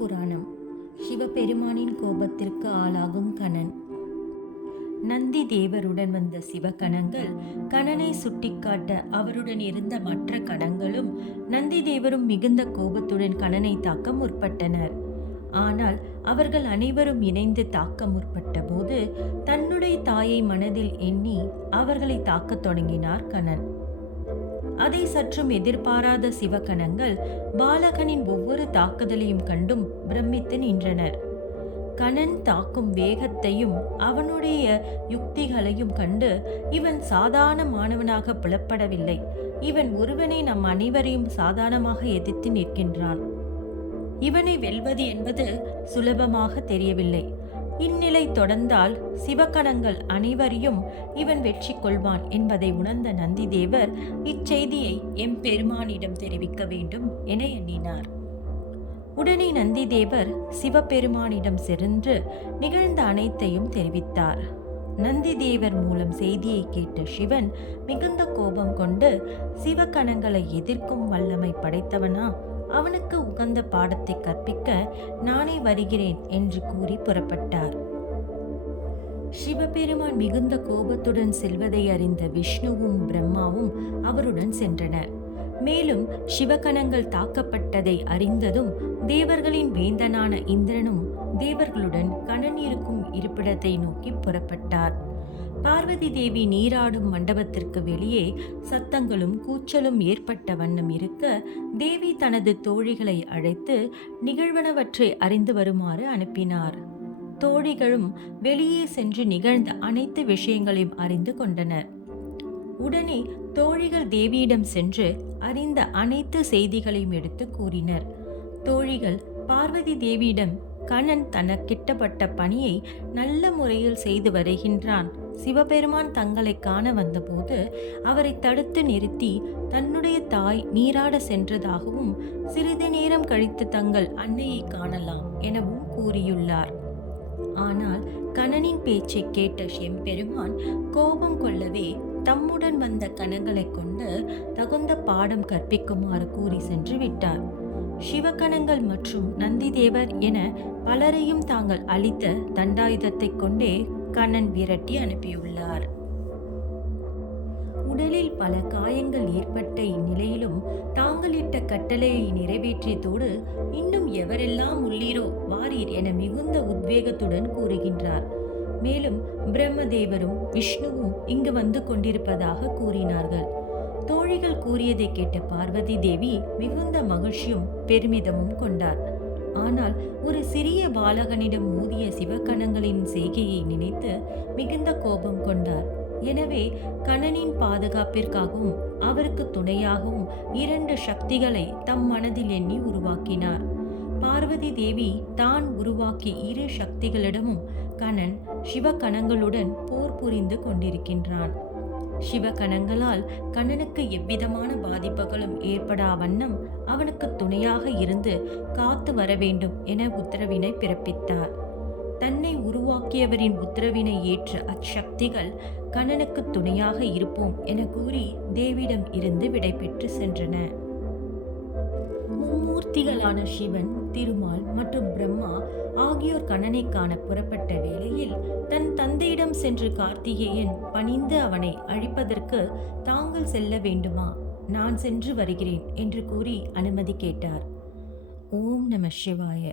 புராணம். சிவபெருமானின் கோபத்திற்கு ஆளாகும் கணன். நந்தி தேவருடன் வந்த சிவகணங்கள் கணனை சுட்டிக்காட்ட அவருடன் இருந்த மற்ற கணங்களும் நந்தி தேவரும் மிகுந்த கோபத்துடன் கணனை தாக்க முற்பட்டனர். ஆனால் அவர்கள் அனைவரும் இணைந்து தாக்க முற்பட்ட போது தன்னுடைய தாயை மனதில் எண்ணி அவர்களை தாக்கத் தொடங்கினார் கணன். அதை சற்றும் எதிர்பாராத சிவகணங்கள் பாலகனின் ஒவ்வொரு தாக்குதலையும் கண்டும் பிரமித்து நின்றனர். கணன் தாக்கும் வேகத்தையும் அவனுடைய யுக்திகளையும் கண்டு இவன் சாதாரண மாணவனாக புலப்படவில்லை, இவன் ஒருவனை நம் அனைவரையும் சாதாரணமாக எதிர்த்து நிற்கின்றான், இவனை வெல்வது என்பது சுலபமாக தெரியவில்லை. இந்நிலை தொடர்ந்தால் சிவகணங்கள் அனைவரையும் இவன் வெற்றி கொள்வான் என்பதை உணர்ந்த நந்தி தேவர் இச்செய்தியை எம்பெருமானிடம் தெரிவிக்க வேண்டும் என எண்ணினார். உடனே நந்தி தேவர் சிவபெருமானிடம் சென்று நிகழ்ந்த அனைத்தையும் தெரிவித்தார். நந்தி தேவர் மூலம் செய்தியை கேட்ட சிவன் மிகுந்த கோபம் கொண்டு, சிவகணங்களை எதிர்க்கும் வல்லமை படைத்தவனா, அவனுக்கு உகந்த பாடத்தை கற்பிக்க நானே வருகிறேன் என்று கூறி புறப்பட்டார். சிவபெருமான் மிகுந்த கோபத்துடன் செல்வதை அறிந்த விஷ்ணுவும் பிரம்மாவும் அவருடன் சென்றனர். மேலும் சிவகணங்கள் தாக்கப்பட்டதை அறிந்ததும் தேவர்களின் வேந்தனான இந்திரனும் தேவர்களுடன் கணன் இருக்கும் இருப்பிடத்தை நோக்கி புறப்பட்டார். பார்வதி தேவி நீராடும் மண்டபத்திற்கு வெளியே சத்தங்களும் கூச்சலும் ஏற்பட்ட வண்ணம் இருக்க, தேவி தனது தோழிகளை அழைத்து நிகழ்வனவற்றை அறிந்து வருமாறு அனுப்பினார். தோழிகளும் வெளியே சென்று நிகழ்ந்த அனைத்து விஷயங்களையும் அறிந்து கொண்டனர். உடனே தோழிகள் தேவியிடம் சென்று அறிந்த அனைத்து செய்திகளையும் எடுத்து கூறினர். தோழிகள் பார்வதி தேவியிடம் கணன் தனக்கிட்டப்பட்ட பணியை நல்ல முறையில் செய்து வருகின்றான், சிவபெருமான் தங்களை காண வந்தபோது அவரை தடுத்து நிறுத்தி தன்னுடைய தாய் நீராட சென்றதாகவும் சிறிது நேரம் கழித்து தங்கள் அன்னையை காணலாம் எனவும் கூறியுள்ளார். ஆனால் கணனின் பேச்சை கேட்ட எம்பெருமான் கோபம் கொள்ளவே தம்முடன் வந்த கணங்களை கொண்டு தகுந்த பாடம் கற்பிக்குமாறு கூறி சென்று விட்டார். சிவகணங்கள் மற்றும் நந்திதேவர் என பலரையும் தாங்கள் அளித்த தண்டாயுதத்தை கொண்டே கணன் விரட்டி அனுப்பியுள்ளார். உடலில் பல காயங்கள் ஏற்பட்ட இந்நிலையிலும் தாங்களிட்ட கட்டளையை நிறைவேற்றியதோடு இன்னும் எவரெல்லாம் உள்ளீரோ வாரீர் என மிகுந்த உத்வேகத்துடன் கூறுகின்றார். மேலும் பிரம்மதேவரும் விஷ்ணுவும் இங்கு வந்து கொண்டிருப்பதாக கூறினார்கள். தோழிகள் கூறியதை கேட்ட பார்வதி தேவி மிகுந்த மகிழ்ச்சியும் பெருமிதமும் கொண்டார். ஆனால் ஒரு சிறிய பாலகனிடம் மோதிய சிவகணங்களின் செய்கையை நினைத்து மிகுந்த கோபம் கொண்டார். எனவே கணனின் பாதுகாப்பிற்காகவும் அவருக்கு துணையாகவும் 2 சக்திகளை தம் மனதில் எண்ணி உருவாக்கினார். பார்வதி தேவி தான் உருவாக்கிய 2 சக்திகளிடமும் கணன் சிவகணங்களுடன் போர் புரிந்து கொண்டிருக்கின்றான். சிவகணங்களால் கண்ணனுக்கு எவ்விதமான பாதிப்புகளும் ஏற்படா வண்ணம் அவனுக்கு துணையாக இருந்து காத்து வர வேண்டும் என உத்தரவினை பிறப்பித்தார். தன்னை உருவாக்கியவரின் உத்தரவினை ஏற்ற அச்சக்திகள் கண்ணனுக்கு துணையாக இருப்போம் என கூறி தேவியிடம் இருந்து விடைபெற்று சென்றன. மும்மூர்த்திகளான சிவன், திருமால் மற்றும் பிரம்மா ஆகியோர் கண்ணனை காண புறப்பட்ட வேளையில் தன் தந்தையிடம் சென்று கார்த்திகேயன் பணிந்து அவனை அழிப்பதற்கு தாங்கள் செல்ல வேண்டுமா, நான் சென்று வருகிறேன் என்று கூறி அனுமதி கேட்டார். ஓம் நம சிவாய.